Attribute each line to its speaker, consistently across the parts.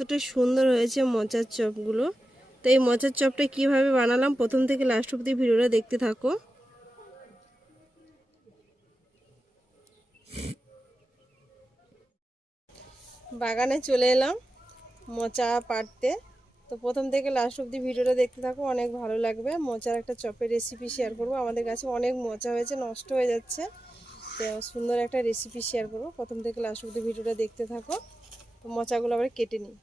Speaker 1: কতটা সুন্দর হয়েছে মোচার চপগুলো। তো এই মোচার চপটা কীভাবে বানালাম? প্রথম থেকে লাস্ট অব্দি ভিডিওটা দেখতে থাকো। বাগানে চলে এলাম মোচা পাড়তে। তো প্রথম থেকে লাস্ট অব্দি ভিডিওটা দেখতে থাকো, অনেক ভালো লাগবে। মোচার একটা চপের রেসিপি শেয়ার করব। আমাদের কাছে অনেক মোচা হয়েছে, নষ্ট হয়ে যাচ্ছে। তো সুন্দর একটা রেসিপি শেয়ার করব। প্রথম থেকে লাস্ট অব্দি ভিডিওটা দেখতে থাকো। তো মোচাগুলো আবার কেটে নিই।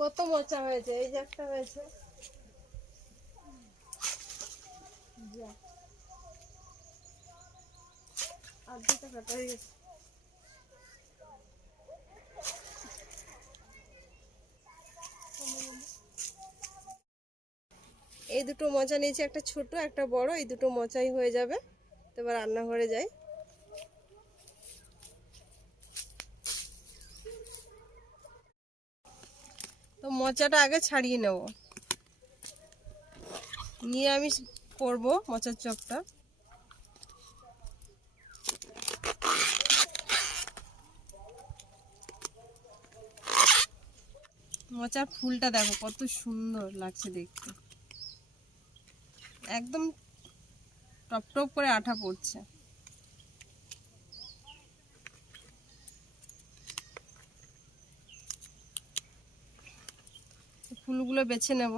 Speaker 1: কত মোচা হয়েছে, এই যে একটা হয়েছে। হয়ে গেছে। এই দুটো মোচা নিয়েছি, একটা ছোট, একটা বড়, এই দুটো মোচাই হয়ে যাবে। তো এবার রান্নাঘরে যাই। তো মোচাটা আগে ছাড়িয়ে নেব। নিয়ে আমি করব মোচার চপটা। মোচার ফুলটা দেখো কত সুন্দর লাগছে দেখতে। একদম টপ টপ করে আঠা পড়ছে। ফুলগুলো বেছে নেব।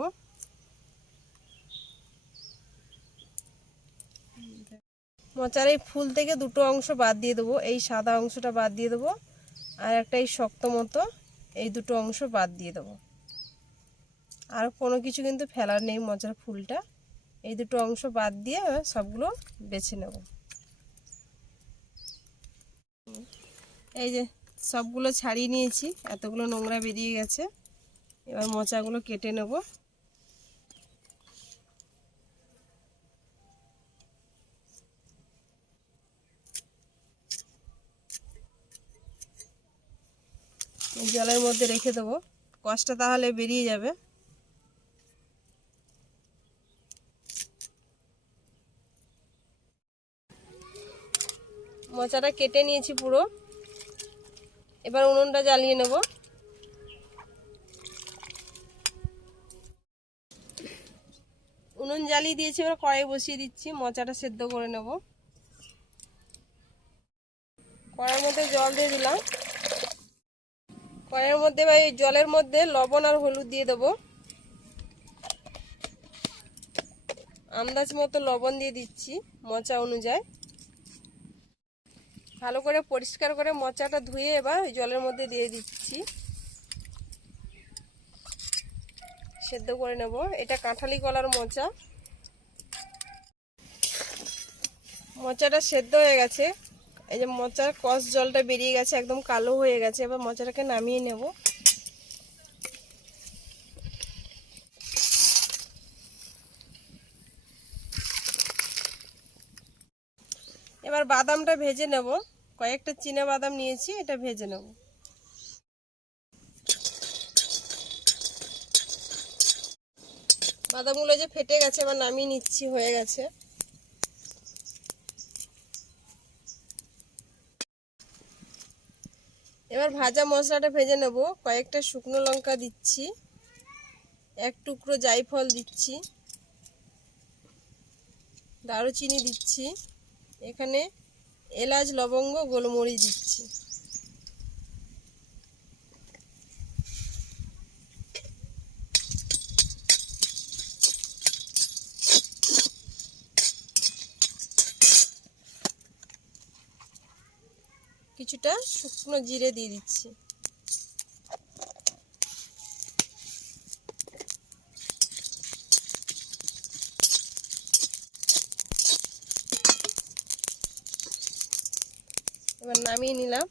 Speaker 1: মোচার এই ফুল থেকে দুটো অংশ বাদ দিয়ে দেবো। এই সাদা অংশটা বাদ দিয়ে দেবো আর একটা এই শক্ত মতো এই দুটো অংশ বাদ দিয়ে দেবো। আর কোনো কিছু কিন্তু ফেলার নেই মোচার ফুলটা। এই দুটো অংশ বাদ দিয়ে সবগুলো বেছে নেব। এই যে সবগুলো ছাড়িয়ে নিয়েছি। এতগুলো নোংরা বেরিয়ে গেছে। এবার মোচাগুলো কেটে নেব। জলের মধ্যে রেখে দেবো। কষটা তাহলে বেরিয়ে যাবে। মোচাটা কেটে নিয়েছি পুরো। এবার উনুনটা জ্বালিয়ে নেব। জ্বালিয়ে দিয়েছি, এবার কড়াই বসিয়ে দিচ্ছি। মচাটা সেদ্ধ করে নেব। কড়াইয়ের মধ্যে জল দিয়ে দিলাম। কড়াইয়ের মধ্যে বা এই জলের মধ্যে লবণ আর হলুদ দিয়ে দেবো। আন্দাজ মতো লবণ দিয়ে দিচ্ছি মচা অনুযায়ী। ভালো করে পরিষ্কার করে মোচাটা ধুয়ে এবার জলের মধ্যে দিয়ে দিচ্ছি। সেদ্ধ করে নেব। এটা কাঁঠালি কলার মোচা মোচাটা সেদ্ধ হয়ে গেছে। এই যে মোচার কষ জলটা বেরিয়ে গেছে, একদম কালো হয়ে গেছে। এবার মোচাটাকে নামিয়ে নেব। এবার বাদামটা ভেজে নেব। কয়েকটা চীনা বাদাম নিয়েছি, এটা ভেজে নেব। বাদামগুলো যে ফেটে গেছে, এবার নামিয়ে নিচ্ছি, হয়ে গেছে। এবার ভাজা মশলাটা ভেজে নেব। কয়েকটা শুকনো লঙ্কা দিচ্ছি। এক টুকরো জাইফল দিচ্ছি। দারুচিনি দিচ্ছি। এখানে এলাচ, লবঙ্গ, গোলমরিচ দিচ্ছি। কিছুটা শুকনো জিরে দিয়ে দিচ্ছি। এবার নামিয়ে নিলাম।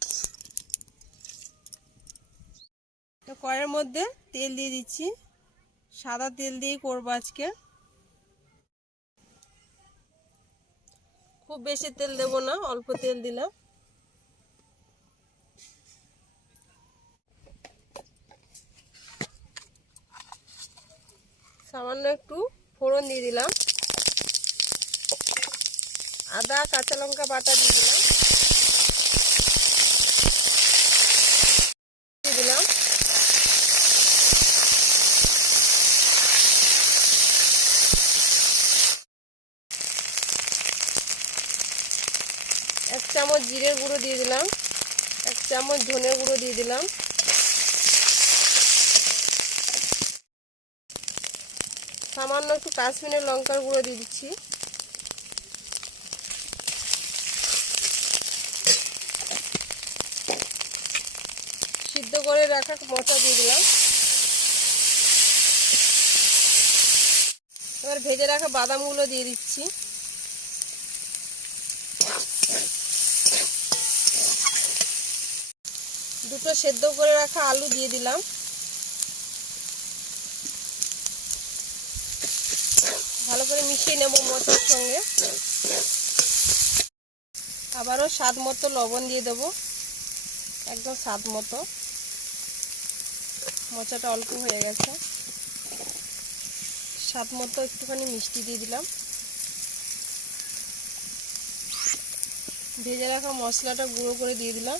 Speaker 1: তো কড়ের মধ্যে তেল দিয়ে দিচ্ছি। সাদা তেল দিয়ে করব আজকে। খুব বেশি তেল দেবো না, অল্প তেল দিলাম। সামান্য একটু ফোড়ন দিয়ে দিলাম। আদা, কাঁচা লঙ্কা বাটা দিয়ে দিলাম। দিলাম। এক চামচ জিরের গুঁড়ো দিয়ে দিলাম। এক চামচ ধনে গুঁড়ো দিয়ে দিলাম। সামান্য একটু কাশ্মীরের লঙ্কার গুঁড়ো দিয়ে দিচ্ছি। সিদ্ধ করে রাখা মোচা দিয়ে দিলাম। এবার ভেজে রাখা বাদামগুলো দিয়ে দিচ্ছি। দুটো সেদ্ধ করে রাখা আলু দিয়ে দিলাম ভালো করে মিশিয়ে নেব মশলার সঙ্গে। আবারও স্বাদ মতো লবণ দিয়ে দেবো। একদম স্বাদ মতো। মোচাটা অল্প হয়ে গেছে। স্বাদ মতো একটুখানি মিষ্টি দিয়ে দিলাম। ভেজে রাখা মশলাটা গুঁড়ো করে দিয়ে দিলাম।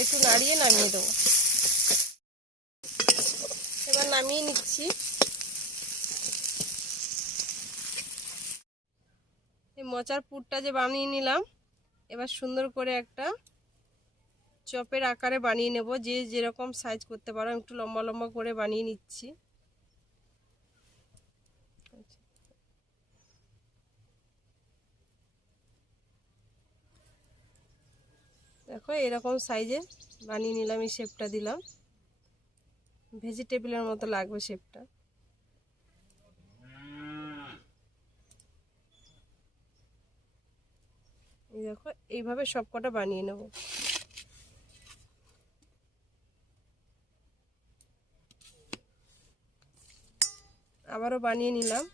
Speaker 1: একটু নাড়িয়ে নামিয়ে দেবো। এবার নামিয়ে নিচ্ছি। মোচার পুরটা যে বানিয়ে নিলাম, এবার সুন্দর করে একটা চপের আকারে বানিয়ে নেব। যে যেরকম সাইজ করতে পারো একটু লম্বা লম্বা করে বানিয়ে নিচ্ছি। দেখো, এরকম সাইজে বানিয়ে নিলাম, এই শেপটা দিলাম। ভেজিটেবিলের মতো লাগবে শেপটা এই দেখো এইভাবে সব কটা বানিয়ে নেব। আবারও বানিয়ে নিলাম।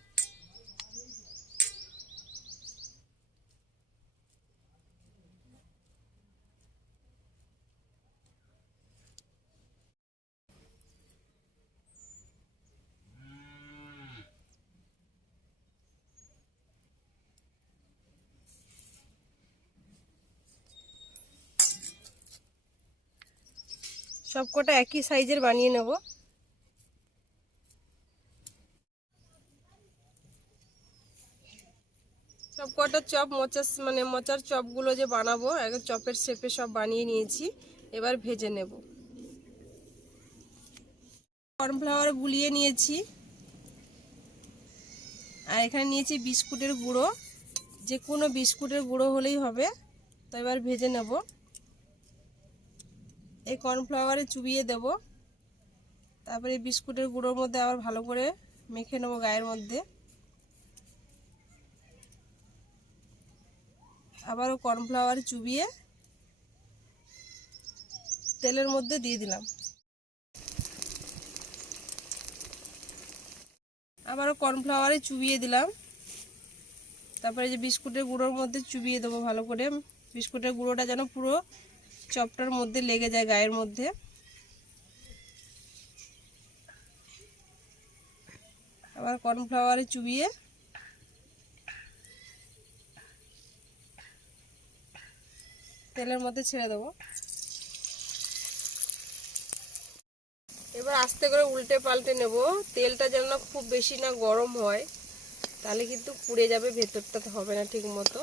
Speaker 1: সব কটা একই সাইজের বানিয়ে নেব। সব কটা চপ, মোচার মানে মোচার চপগুলো যে বানাবো একদম চপের শেপে সব বানিয়ে নিয়েছি, এবার ভেজে নেব। কর্নফ্লাওয়ার গুলিয়ে নিয়েছি। আর এখানে নিয়েছি বিস্কুটের গুঁড়ো। যে কোনো বিস্কুটের গুঁড়ো হলেই হবে, তো এবার ভেজে নেব। এই কর্নফ্লাওয়ারে চুবিয়ে দেব। তারপরে বিস্কুটের গুঁড়োর মধ্যে আবার ভালো করে মেখে নেব গায়ের মধ্যে। আবারও কর্নফ্লাওয়ার চুবিয়ে তেলের মধ্যে দিয়ে দিলাম। আবারও কর্নফ্লাওয়ারে চুবিয়ে দিলাম। তারপরে যে বিস্কুটের গুঁড়োর মধ্যে চুবিয়ে দেবো ভালো করে। বিস্কুটের গুঁড়োটা যেন পুরো চপটার মধ্যে লেগে যায় গায়ের মধ্যে। আবার কর্নফ্লাওয়ারে চুবিয়ে। তেলের মধ্যে ছেড়ে দেবো। এবার আস্তে করে উল্টে পাল্টে নেব। তেলটা যেন খুব বেশি না গরম হয়, তাহলে কিন্তু পুড়ে যাবে, ভেতরটা হবে না ঠিক মতো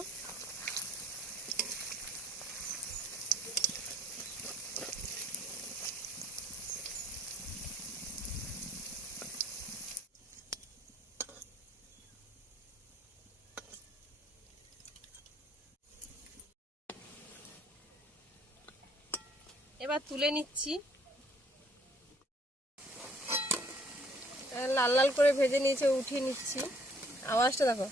Speaker 1: এবার তুলে নিচ্ছি। লাল লাল করে ভেজে নিয়েছে, উঠিয়ে নিচ্ছি। আওয়াজটা দেখো।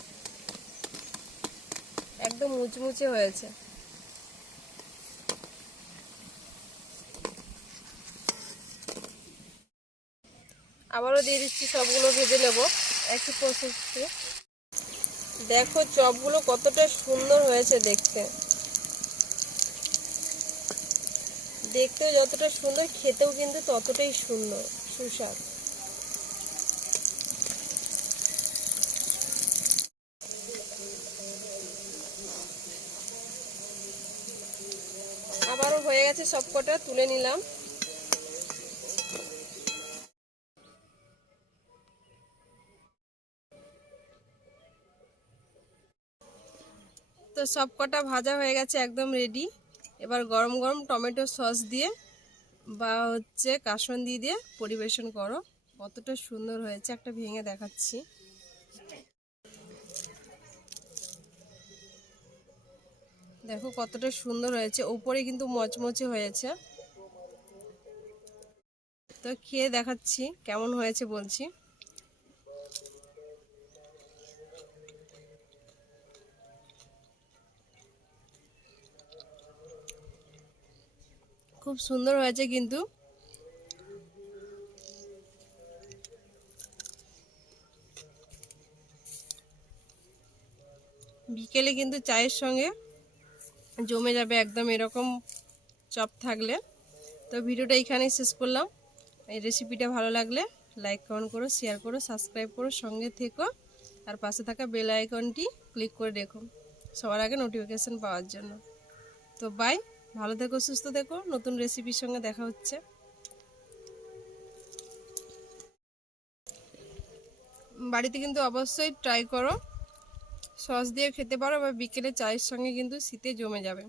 Speaker 1: একদম মুচমুচে হয়েছে। আবারও দিয়ে দিচ্ছি সবগুলো ভেজে নেব, একই প্রসেসে দেখো চপগুলো কতটা সুন্দর হয়েছে দেখতে। দেখতেও যতটা সুন্দর, খেতেও কিন্তু ততটাই সুন্দর, সুস্বাদ। আবারও হয়ে গেছে সব কটা তুলে নিলাম। তো সব কটা ভাজা হয়ে গেছে একদম রেডি এবার গরম গরম টমেটো সস দিয়ে বা হচ্ছে কাসন্দি দিয়ে পরিবেশন করো। কতটা সুন্দর হয়েছে, একটা ভেঙে দেখাচ্ছি। দেখো কতটা সুন্দর হয়েছে উপরে কিন্তু মচমচে হয়েছে। তো খেয়ে দেখাচ্ছি, কেমন হয়েছে বলছি। খুব সুন্দর হয়েছে কিন্তু। বিকেলে কিন্তু চায়ের সঙ্গে জমে যাবে একদম এরকম চপ থাকলে। তো ভিডিওটা এখানেই শেষ করলাম। এই রেসিপিটা ভালো লাগলে লাইক কমেন্ট করো শেয়ার করো সাবস্ক্রাইব করো, সঙ্গে থেকো। আর পাশে থাকা বেল আইকনটি ক্লিক করে দেখো সবার আগে নোটিফিকেশান পাওয়ার জন্য। তো বাই ভালো থেকো, সুস্থ থেকো। নতুন রেসিপির সঙ্গে দেখা হচ্ছে। বাড়িতে কিন্তু অবশ্যই ট্রাই করো। সস দিয়ে খেতে পারো বা বিকেলে চায়ের সঙ্গে কিন্তু শীতে জমে যাবে।